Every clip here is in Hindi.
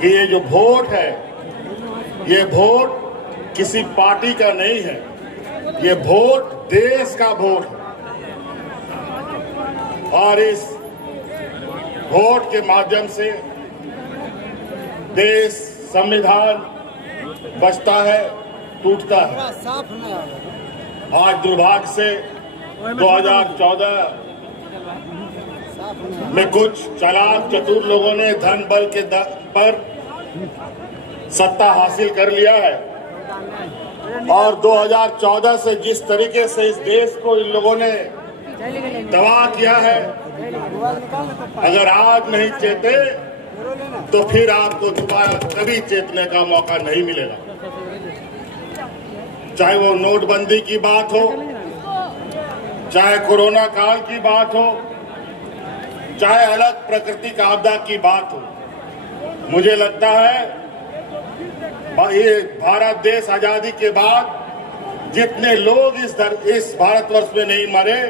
कि ये जो वोट है, ये वोट किसी पार्टी का नहीं है, ये वोट देश का वोट है। और इस वोट के माध्यम से देश, संविधान बचता है, टूटता है। आज दुर्भाग्य से 2014 में कुछ चालाक चतुर लोगों ने धन बल के पर सत्ता हासिल कर लिया है और 2014 से जिस तरीके से इस देश को इन लोगों ने तबाह किया है, अगर आज नहीं चेते तो फिर आपको दोबारा कभी चेतने का मौका नहीं मिलेगा। चाहे वो नोटबंदी की बात हो, चाहे कोरोना काल की बात हो, चाहे अलग प्रकृति का आपदा की बात हो, मुझे लगता है ये भारत देश आजादी के बाद जितने लोग इस भारतवर्ष में नहीं मरे,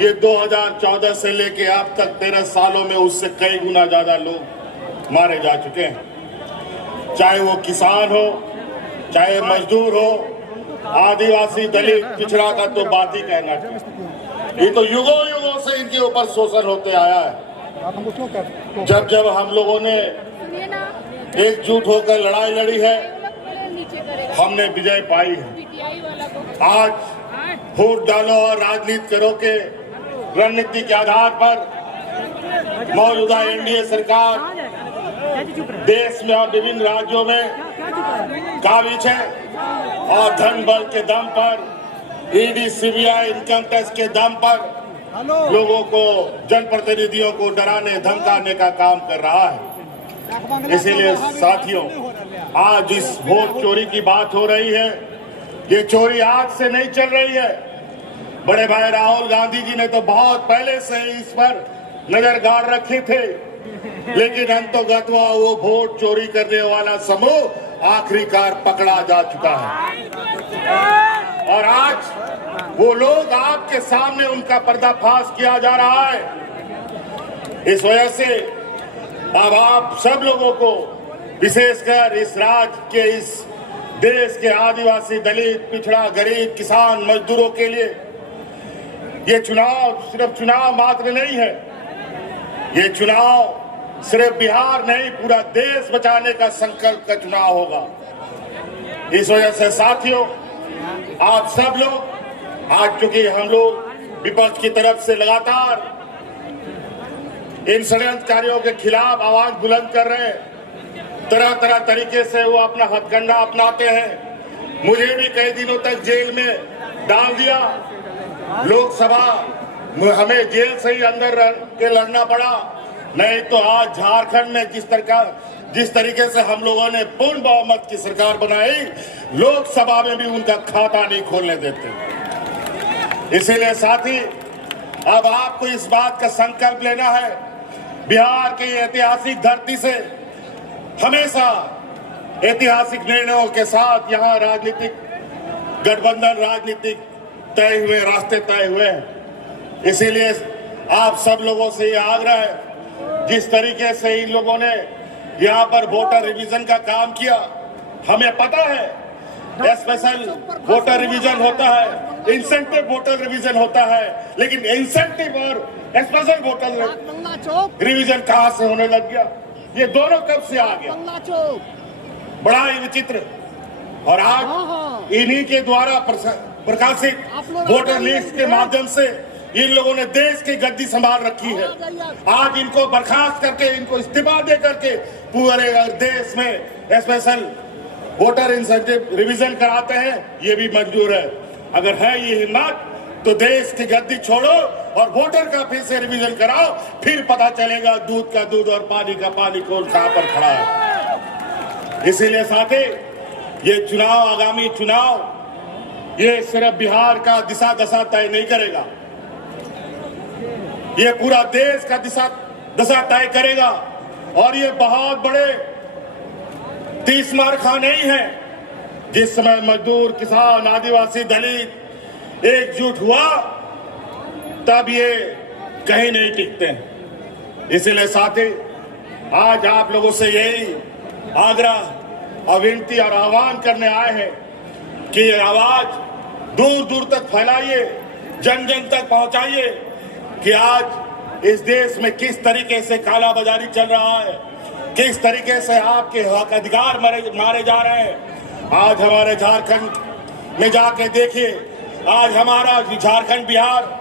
ये 2014 से लेके अब तक 13 सालों में उससे कई गुना ज्यादा लोग मारे जा चुके हैं। चाहे वो किसान हो, चाहे मजदूर हो, आदिवासी, दलित, पिछड़ा का तो बात ही कहना चाहिए। ये तो युगों युगों से इनके ऊपर शोषण होते आया है। जब जब हम लोगों ने एकजुट होकर लड़ाई लड़ी है, हमने विजय पाई है। आज वोट डालो और राजनीति करो के रणनीति के आधार पर मौजूदा एनडीए सरकार देश में और विभिन्न राज्यों में काबिज है और धन बल के दम पर, ईडी, सीबीआई, इनकम टैक्स के दम पर लोगों को, जनप्रतिनिधियों को डराने धमकाने का काम कर रहा है। इसीलिए साथियों, आज इस वोट चोरी की बात हो रही है, ये चोरी आज से नहीं चल रही है। बड़े भाई राहुल गांधी जी ने तो बहुत पहले से ही इस पर नजर गाड़ रखी थे, लेकिन अंतोगत्वा वो वोट चोरी करने वाला समूह आखिरकार पकड़ा जा चुका है और आज वो लोग आपके सामने उनका पर्दाफाश किया जा रहा है। इस वजह से अब आप सब लोगों को, विशेषकर इस राज्य के, इस देश के आदिवासी, दलित, पिछड़ा, गरीब, किसान, मजदूरों के लिए ये चुनाव सिर्फ चुनाव मात्र नहीं है। ये चुनाव सिर्फ बिहार नहीं, पूरा देश बचाने का संकल्प का चुनाव होगा। इस वजह से साथियों, आप सब लोग, आज चूंकि हम लोग विपक्ष की तरफ से लगातार इन षड्यंत्रकारियों के खिलाफ आवाज बुलंद कर रहे हैं, तरह तरह तरीके से वो अपना हथकंडा अपनाते हैं। मुझे भी कई दिनों तक जेल में डाल दिया, लोकसभा हमें जेल से ही अंदर के लड़ना पड़ा। नहीं तो आज झारखंड में जिस तरीके से हम लोगों ने पूर्ण बहुमत की सरकार बनाई, लोकसभा में भी उनका खाता नहीं खोलने देते। इसीलिए साथी, अब आपको इस बात का संकल्प लेना है, बिहार की ऐतिहासिक धरती से हमेशा ऐतिहासिक निर्णयों के साथ यहाँ राजनीतिक गठबंधन, राजनीतिक तय हुए, रास्ते तय हुए हैं। इसीलिए आप सब लोगों से ये आग्रह है, जिस तरीके से इन लोगों ने यहाँ पर वोटर रिवीजन का काम किया, हमें पता है स्पेशल वोटर रिवीजन होता है, इंसेंटिव वोटर रिवीजन होता है, लेकिन इंसेंटिव और स्पेशल वोटर रिवीजन कहां से होने लग गया? ये दोनों कब से आ गया? बड़ा ही विचित्र। और आज इन्हीं के द्वारा प्रकाशित वोटर लिस्ट के माध्यम से इन लोगों ने देश की गद्दी संभाल रखी है। आज इनको बर्खास्त करके, इनको इस्तीफा दे करके पूरे देश में स्पेशल वोटर इंसेंटिव रिवीजन कराते हैं, ये भी मंजूर है। अगर है ये हिम्मत तो देश की गद्दी छोड़ो और वोटर का फिर से रिवीजन कराओ, फिर पता चलेगा दूध का दूध और पानी का पानी कौन कहां पर खड़ा है। इसीलिए साथी, ये चुनाव, आगामी चुनाव, ये सिर्फ बिहार का दिशा दशा तय नहीं करेगा, ये पूरा देश का दशा तय करेगा। और ये बहुत बड़े 30 मार्का नहीं है। जिस समय मजदूर, किसान, आदिवासी, दलित एकजुट हुआ, तब ये कहीं नहीं टिकते हैं। इसलिए साथी, आज आप लोगों से यही आग्रह और विनती और आह्वान करने आए हैं कि ये आवाज दूर दूर तक फैलाइए, जन जन तक पहुंचाइए कि आज इस देश में किस तरीके से काला बाजारी चल रहा है, किस तरीके से आपके हक अधिकार मारे जा रहे हैं। आज हमारे झारखंड में जाके देखिए, आज हमारा झारखंड बिहार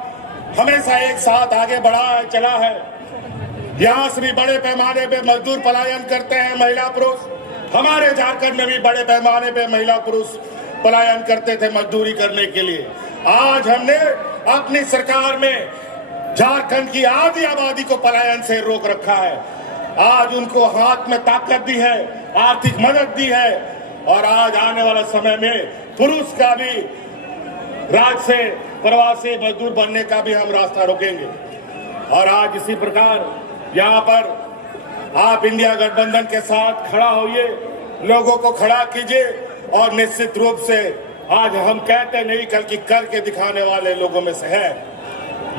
हमेशा एक साथ आगे बढ़ा चला है। यहाँ से भी बड़े पैमाने पे मजदूर पलायन करते हैं, महिला पुरुष। हमारे झारखंड में भी बड़े पैमाने पे महिला पुरुष पलायन करते थे मजदूरी करने के लिए। आज हमने अपनी सरकार में झारखंड की आधी आबादी को पलायन से रोक रखा है। आज उनको हाथ में ताकत दी है, आर्थिक मदद दी है, और आज आने वाला समय में पुरुष का भी राज्य से प्रवासी मजदूर बनने का भी हम रास्ता रोकेंगे। और आज इसी प्रकार यहाँ पर आप इंडिया गठबंधन के साथ खड़ा होइए, लोगों को खड़ा कीजिए, और निश्चित रूप से आज हम कहते नहीं बल्कि करके दिखाने वाले लोगों में से है।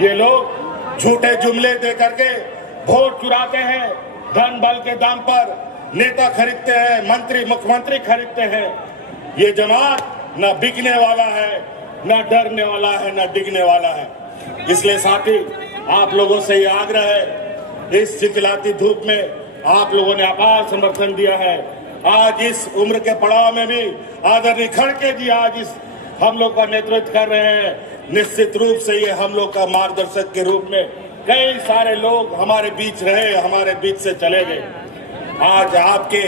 ये लोग झूठे जुमले दे करके वोट चुराते हैं, धन बल के दाम पर नेता खरीदते हैं, मंत्री मुख्यमंत्री खरीदते हैं। ये जमात न बिकने वाला है, न डरने वाला है, न डिगने वाला है। इसलिए साथी, आप लोगों से ये आग्रह है, इस चिलचिलाती धूप में आप लोगों ने अपार समर्थन दिया है। आज इस उम्र के पड़ाव में भी आदरणीय खड़गे जी आज इस हम लोग का नेतृत्व कर रहे हैं। निश्चित रूप से ये हम लोग का मार्गदर्शक के रूप में कई सारे लोग हमारे बीच रहे, हमारे बीच से चले गए। आज आपके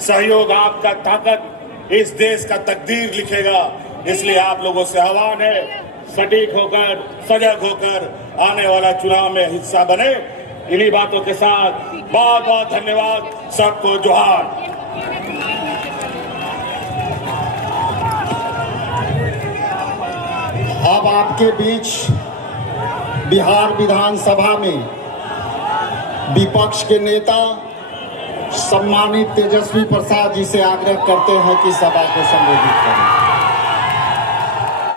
सहयोग, आपका ताकत इस देश का तकदीर लिखेगा। इसलिए आप लोगों से आह्वान है, सटीक होकर, सजग होकर आने वाला चुनाव में हिस्सा बने। इन्हीं बातों के साथ बहुत बहुत धन्यवाद, सबको जोहार। अब आपके बीच बिहार विधानसभा में विपक्ष के नेता सम्मानित तेजस्वी प्रसाद जी से आग्रह करते हैं कि सभा को संबोधित करें।